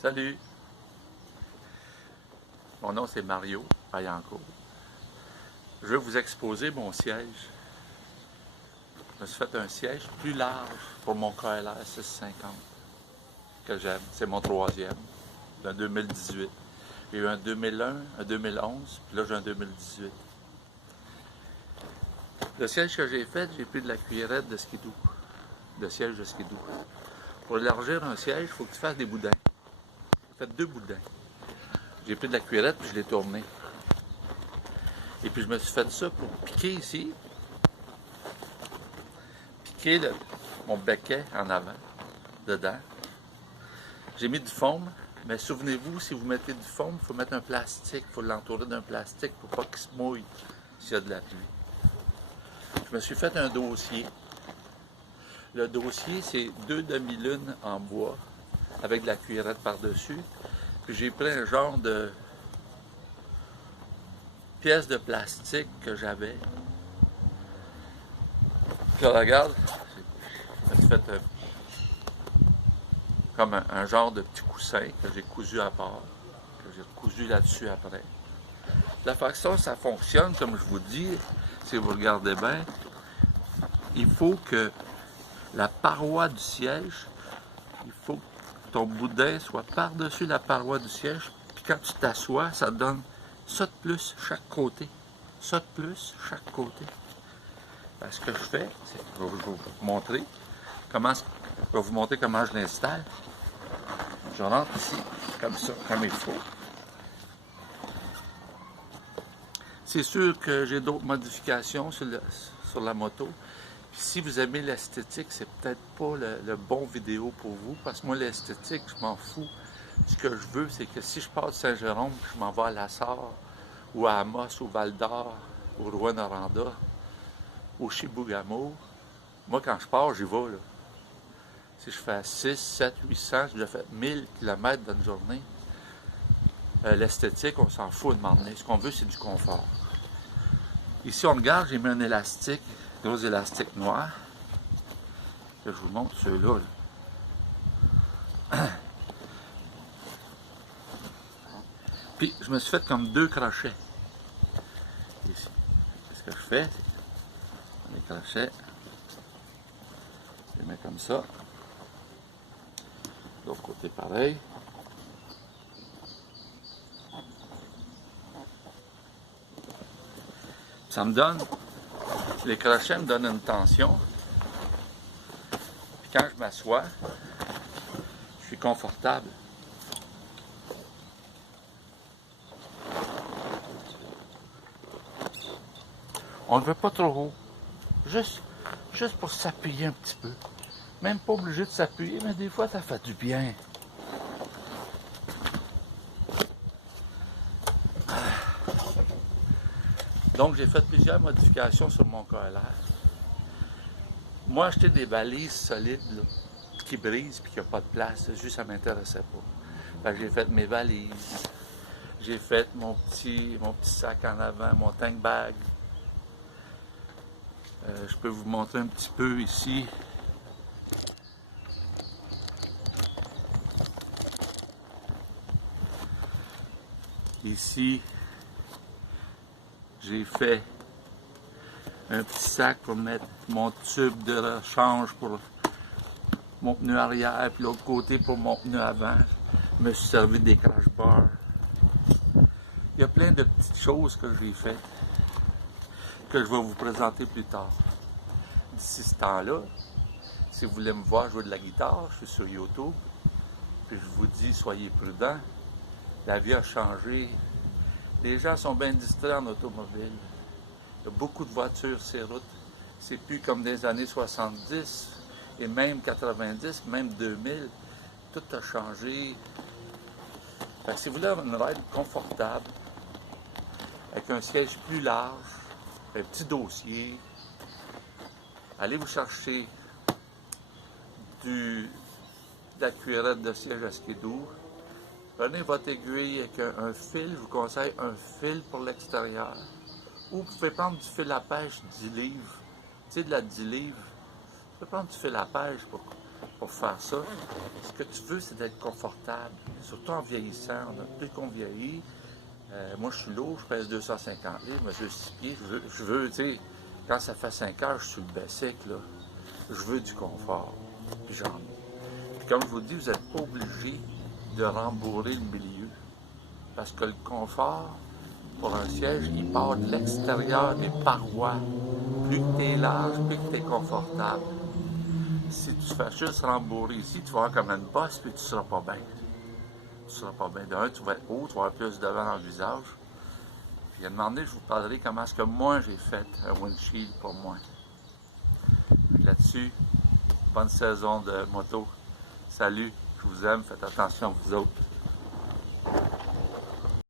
Salut! Mon nom c'est Mario Vaillancourt. Je vais vous exposer mon siège. Je me suis fait un siège plus large pour mon KLR 650 que j'aime. C'est mon troisième, d'un 2018. J'ai eu un 2001, un 2011, puis là j'ai un 2018. Le siège que j'ai fait, j'ai pris de la cuillerette de skidoo, de siège de skidoo. Pour élargir un siège, il faut que tu fasses des boudins. J'ai fait 2 boudins. J'ai pris de la cuillerette puis je l'ai tourné. Et puis je me suis fait ça pour piquer ici. Piquer mon becquet en avant, dedans. J'ai mis du foam, mais souvenez-vous, si vous mettez du foam, il faut mettre un plastique. Il faut l'entourer d'un plastique pour pas qu'il se mouille s'il y a de la pluie. Je me suis fait un dossier. Le dossier, c'est 2 demi-lunes en bois avec de la cuillerette par-dessus. Puis j'ai pris un genre de pièce de plastique que j'avais. Puis regarde, je me suis fait comme un genre de petit coussin que j'ai cousu à part, que j'ai cousu là-dessus après. La façon ça fonctionne, comme je vous dis, si vous regardez bien, il faut que la paroi du siège, il faut que ton boudin soit par-dessus la paroi du siège, puis quand tu t'assois, ça donne ça de plus chaque côté. Ça de plus chaque côté. Ben, ce que je fais, c'est je vais vous montrer comment, je l'installe. Je rentre ici, comme ça, comme il faut. C'est sûr que j'ai d'autres modifications sur la moto. Puis si vous aimez l'esthétique, c'est peut-être pas le bon vidéo pour vous, parce que moi, l'esthétique, je m'en fous. Ce que je veux, c'est que si je pars de Saint-Jérôme, je m'en vais à La Sarre, ou à Amos, ou Val-d'Or, ou Rouyn-Noranda, ou Chibougamau, moi, quand je pars, j'y vais, là. Si je fais 6, 7, 800, je fait 1000 km dans une journée. L'esthétique, on s'en fout de m'emmener. Ce qu'on veut, c'est du confort. Ici, on regarde, j'ai mis un élastique, gros élastique noir, que je vous montre, ceux-là. Puis, je me suis fait comme 2 crochets. Ici. Ce que je fais, c'est les crochets, je les mets comme ça. De l'autre côté, pareil. Ça me donne, les crochets me donnent une tension. Puis quand je m'assois, je suis confortable. On ne veut pas trop haut. Juste pour s'appuyer un petit peu. Même pas obligé de s'appuyer, mais des fois, ça fait du bien. Donc, j'ai fait plusieurs modifications sur mon KLR. Moi, acheter des balises solides, là, qui brisent et qui n'ont pas de place, juste ça ne m'intéressait pas. J'ai fait mes valises. J'ai fait mon petit sac en avant, mon tank bag. Je peux vous montrer un petit peu ici. Ici, j'ai fait un petit sac pour mettre mon tube de rechange pour mon pneu arrière, puis l'autre côté pour mon pneu avant. Je me suis servi des crash bars. Il y a plein de petites choses que j'ai faites que je vais vous présenter plus tard. D'ici ce temps-là, si vous voulez me voir jouer de la guitare, je suis sur YouTube, puis je vous dis, soyez prudents. La vie a changé. Les gens sont bien distraits en automobile. Il y a beaucoup de voitures sur ces routes. C'est plus comme des années 70 et même 90, même 2000. Tout a changé. Fait que si vous voulez avoir une ride confortable, avec un siège plus large, un petit dossier, allez vous chercher de la cuillerette de siège à skidoo. Prenez votre aiguille avec un fil, je vous conseille un fil pour l'extérieur. Ou vous pouvez prendre du fil à pêche 10 livres. Tu sais, de la 10 livres. Vous pouvez prendre du fil à pêche pour pour faire ça, ce que tu veux, c'est d'être confortable. Surtout en vieillissant. Plus qu'on vieillit, moi je suis lourd, je pèse 250 livres, mesure 6 pieds, je veux, tu sais, quand ça fait 5 heures, je suis le bicycle, là. Je veux du confort. Puis j'en ai. Puis comme je vous dis, vous n'êtes pas obligé de rembourrer le milieu. Parce que le confort, pour un siège, il part de l'extérieur des parois. Plus que tu es large, plus que tu es confortable. Si tu fais juste rembourrer ici, tu vas avoir comme une bosse, puis tu ne seras pas bien. Tu ne seras pas bien. D'un, tu vas être haut, tu vas avoir plus de vent dans le visage. Puis à un moment donné, je vous parlerai comment est-ce que moi j'ai fait un windshield pour moi. Là-dessus, bonne saison de moto. Salut, je vous aime, faites attention vous autres.